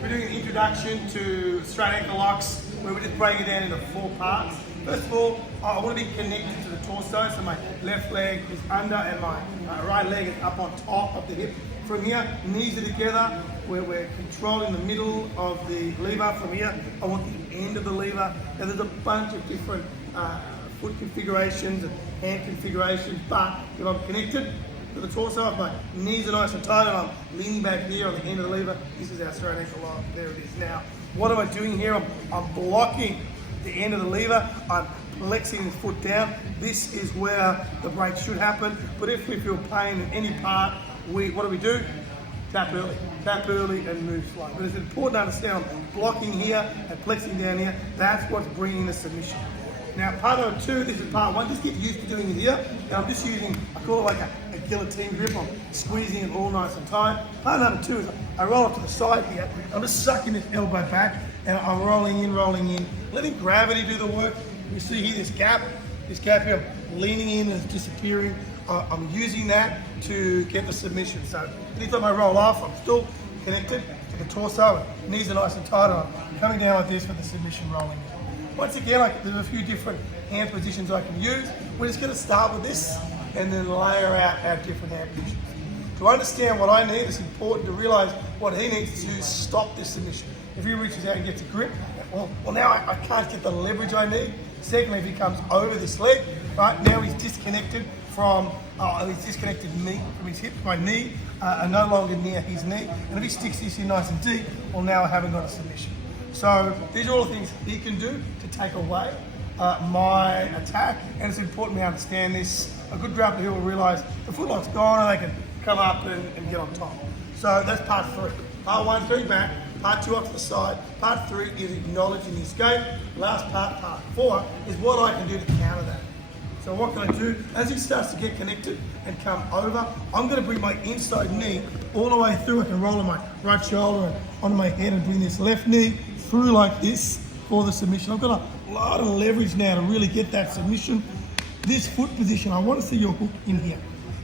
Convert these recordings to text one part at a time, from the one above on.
We're doing an introduction to straight ankle locks where we're just breaking it down into 4 parts. First of all, I want to be connected to the torso, so my left leg is under and my right leg is up on top of the hip. From here, knees are together, where we're controlling the middle of the lever. From here, I want the end of the lever. Now there's a bunch of different foot configurations and hand configurations, but if I'm connected to the torso, if my knees are nice and tight and I'm leaning back here on the end of the lever, this is our straight ankle lock. There it is. Now, what am I doing here? I'm blocking the end of the lever. I'm flexing the foot down. This is where the break should happen. But if we feel pain in any part, what do? Tap early and move slow. But it's important to understand I'm blocking here and flexing down here. That's what's bringing the submission. Now, part number 2, this is part 1. Just get used to doing it here. Now, I'm just using, I call it like a guillotine grip. I'm squeezing it all nice and tight. Part number 2 is I roll up to the side here. I'm just sucking this elbow back and I'm rolling in, letting gravity do the work. You see here this gap here, I'm leaning in and it's disappearing. I'm using that to get the submission. So anytime I roll off, I'm still connected to the torso, knees are nice and tight, and I'm coming down like this for the submission rolling in. Once again, there's a few different hand positions I can use. We're just going to start with this and then layer out our different hand positions. To understand what I need, it's important to realize what he needs to stop this submission. If he reaches out and gets a grip, well now I can't get the leverage I need. Secondly, if he comes over this leg, right, now he's disconnected from his hip. My knee are no longer near his knee. And if he sticks this in nice and deep, well now I haven't got a submission. So these are all the things he can do to take away my attack, and it's important we understand this. A good grappler here will realise the footlock's gone and they can come up and get on top. So that's part 3. Part 1, 3 back. Part 2 off to the side. Part 3 is acknowledging the escape. Last part 4, is what I can do to counter that. So what can I do? As he starts to get connected and come over, I'm going to bring my inside knee all the way through. I can roll on my right shoulder and onto my head and bring this left knee through like this for the submission. I've got a lot of leverage now to really get that submission. This foot position, I want to see your hook in here.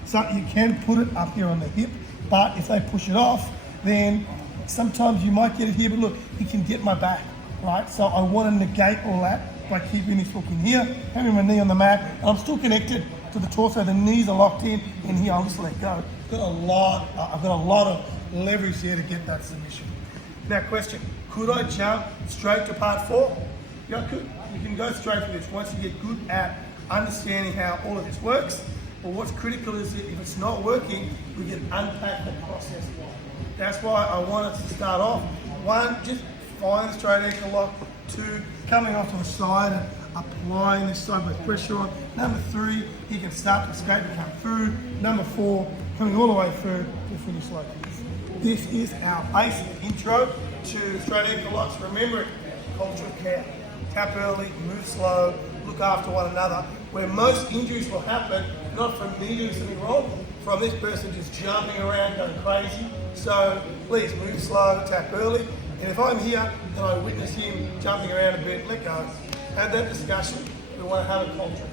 So you can put it up here on the hip, but if they push it off, then sometimes you might get it here, but look, he can get my back, right? So I want to negate all that by keeping this hook in here, having my knee on the mat, and I'm still connected to the torso. The knees are locked in here. I'll just let go. I've got a lot of leverage here to get that submission. Now, question: could I jump straight to part 4? Yeah, I could. You can go straight to this once you get good at understanding how all of this works. But what's critical is that if it's not working, we can unpack the process. That's why I want us to start off. 1, just find the straight ankle lock. 2, coming off to the side and applying this side with pressure on. Number 3, he can start to escape and come through. Number 4, coming all the way through to finish like this. This is our basic intro to straight ankle locks. Remember it, culture of care. Tap early, move slow, look after one another. Where most injuries will happen, not from me doing something wrong, from this person just jumping around, going crazy. So please move slow, tap early. And if I'm here and I witness him jumping around a bit, let go. Have that discussion. We want to have a culture.